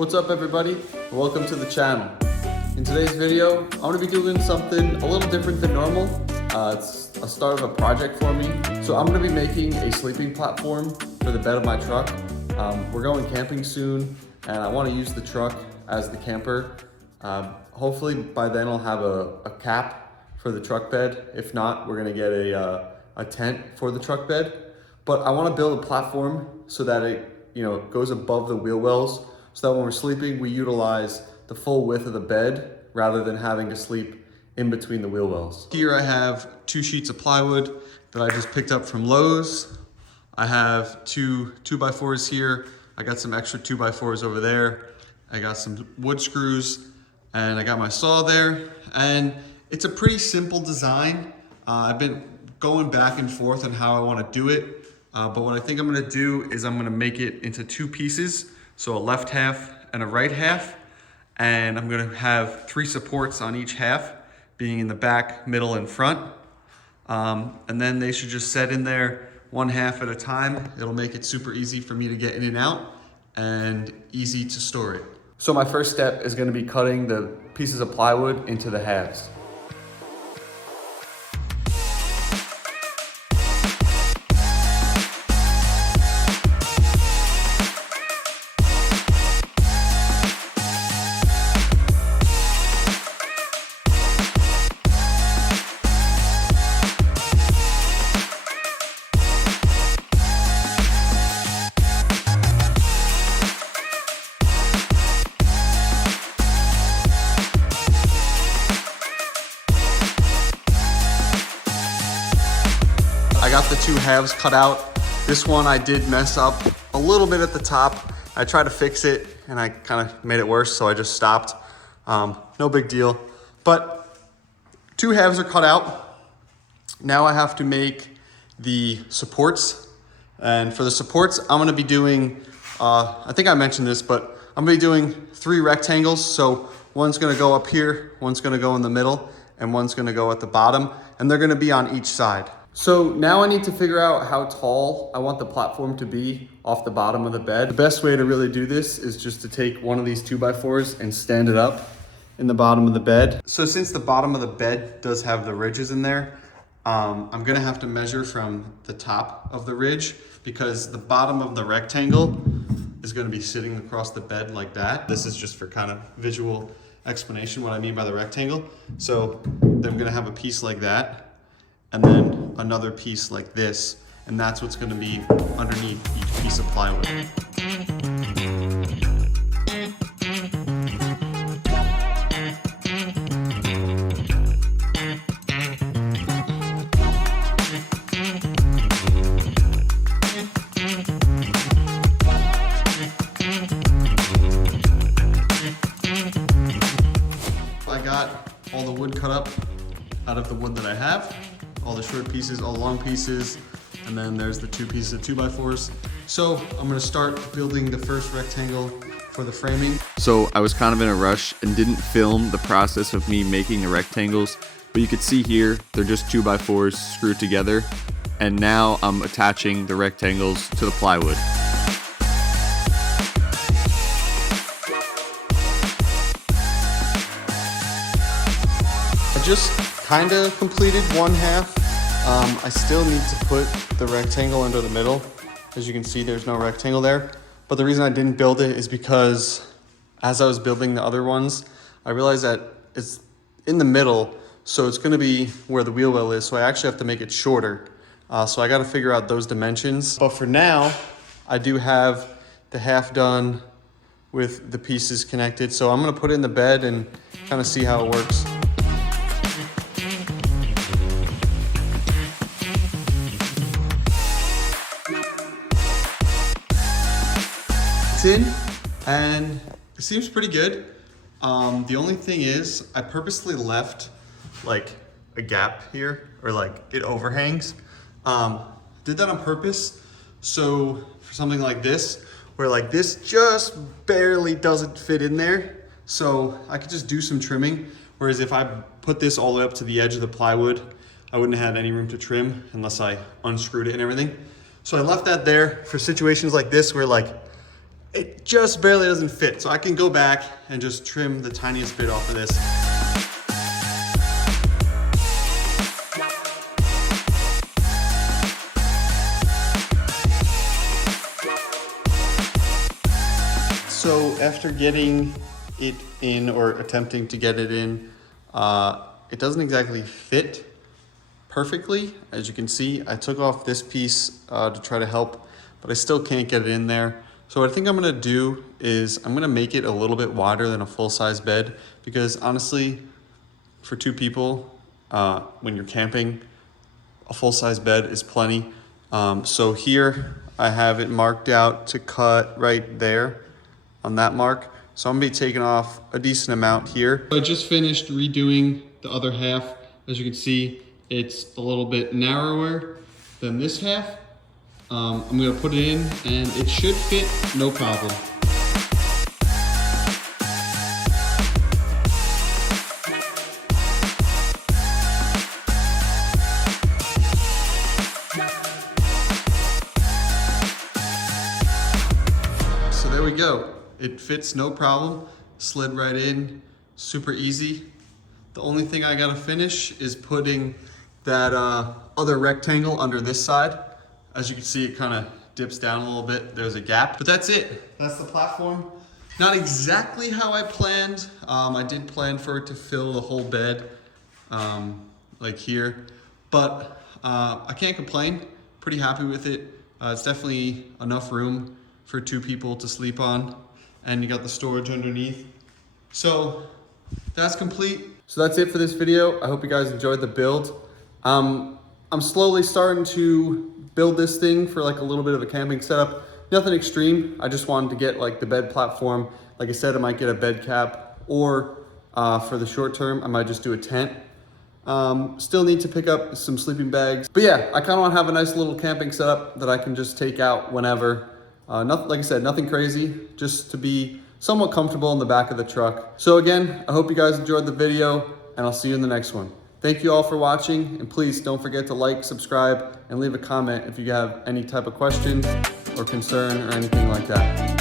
What's up everybody? Welcome to the channel. In today's video, I'm going to be doing something a little different than normal. It's a start of a project for me. So I'm going to be making a sleeping platform for the bed of my truck. We're going camping soon and I want to use the truck as the camper. Hopefully by then I'll have a cap for the truck bed. If not, we're going to get a tent for the truck bed. But I want to build a platform so that it goes above the wheel wells, so that when we're sleeping, we utilize the full width of the bed rather than having to sleep in between the wheel wells. Here I have 2 sheets of plywood that I just picked up from Lowe's. I have two 2x4s here. I got some extra 2x4s over there. I got some wood screws and I got my saw there. And it's a pretty simple design. I've been going back and forth on how I want to do it. But what I think I'm going to do is I'm going to make it into 2 pieces. So a left half and a right half. And I'm going to have 3 supports on each half, being in the back, middle, and front. And then they should just set in there 1 half at a time. It'll make it super easy for me to get in and out and easy to store it. So my first step is going to be cutting the pieces of plywood into the halves. I got the 2 halves cut out. This one I did mess up a little bit at the top. I tried to fix it and I kind of made it worse, so I just stopped. No big deal. But 2 halves are cut out. Now I have to make the supports. And for the supports, I'm gonna be doing, I think I mentioned this, but I'm gonna be doing 3 rectangles. So one's gonna go up here, one's gonna go in the middle, and one's gonna go at the bottom, and they're gonna be on each side. So now I need to figure out how tall I want the platform to be off the bottom of the bed. The best way to really do this is just to take one of these 2x4s and stand it up in the bottom of the bed. So since the bottom of the bed does have the ridges in there, I'm gonna have to measure from the top of the ridge, because the bottom of the rectangle is gonna be sitting across the bed like that. This is just for kind of visual explanation what I mean by the rectangle. So then I'm gonna have a piece like that, and then another piece like this, and that's what's going to be underneath each piece of plywood. I got all the wood cut up out of the wood that I have. All the short pieces, all the long pieces, and then there's the 2 pieces of 2x4s. So I'm gonna start building the first rectangle for the framing. So I was kind of in a rush and didn't film the process of me making the rectangles, but you could see here, they're just 2x4s screwed together. And now I'm attaching the rectangles to the plywood. I just kind of completed 1 half. I still need to put the rectangle into the middle. As you can see, there's no rectangle there. But the reason I didn't build it is because as I was building the other ones, I realized that it's in the middle, so it's gonna be where the wheel well is, so I actually have to make it shorter. So I gotta figure out those dimensions. But for now, I do have the half done with the pieces connected. So I'm gonna put it in the bed and kind of see how it works. In, and it seems pretty good. The only thing is I purposely left like a gap here, or like it overhangs. Did that on purpose. So for something like this, where like this just barely doesn't fit in there, so I could just do some trimming. Whereas if I put this all the way up to the edge of the plywood, I wouldn't have had any room to trim unless I unscrewed it and everything. So I left that there for situations like this where like it just barely doesn't fit. So I can go back and just trim the tiniest bit off of this. So after getting it in, or attempting to get it in, it doesn't exactly fit perfectly. As you can see, I took off this piece to try to help, but I still can't get it in there. So what I think I'm gonna do is I'm gonna make it a little bit wider than a full-size bed, because honestly, for 2 people, when you're camping, a full-size bed is plenty. So here I have it marked out to cut right there on that mark. So I'm gonna be taking off a decent amount here. I just finished redoing the other half. As you can see, it's a little bit narrower than this half. I'm gonna put it in and it should fit no problem. So there we go. It fits no problem, slid right in, super easy. The only thing I gotta finish is putting that other rectangle under this side. As you can see, it kind of dips down a little bit. There's a gap, but that's it. That's the platform. Not exactly how I planned. I did plan for it to fill the whole bed, like here, but I can't complain. Pretty happy with it. It's definitely enough room for 2 people to sleep on. And you got the storage underneath. So that's complete. So that's it for this video. I hope you guys enjoyed the build. I'm slowly starting to build this thing for like a little bit of a camping setup. Nothing extreme. I just wanted to get like the bed platform. Like I said, I might get a bed cap, or for the short term, I might just do a tent. Still need to pick up some sleeping bags. But yeah, I kind of want to have a nice little camping setup that I can just take out whenever. Nothing, like I said, nothing crazy, just to be somewhat comfortable in the back of the truck. So again, I hope you guys enjoyed the video, and I'll see you in the next one. Thank you all for watching, and please don't forget to like, subscribe, and leave a comment if you have any type of question or concern or anything like that.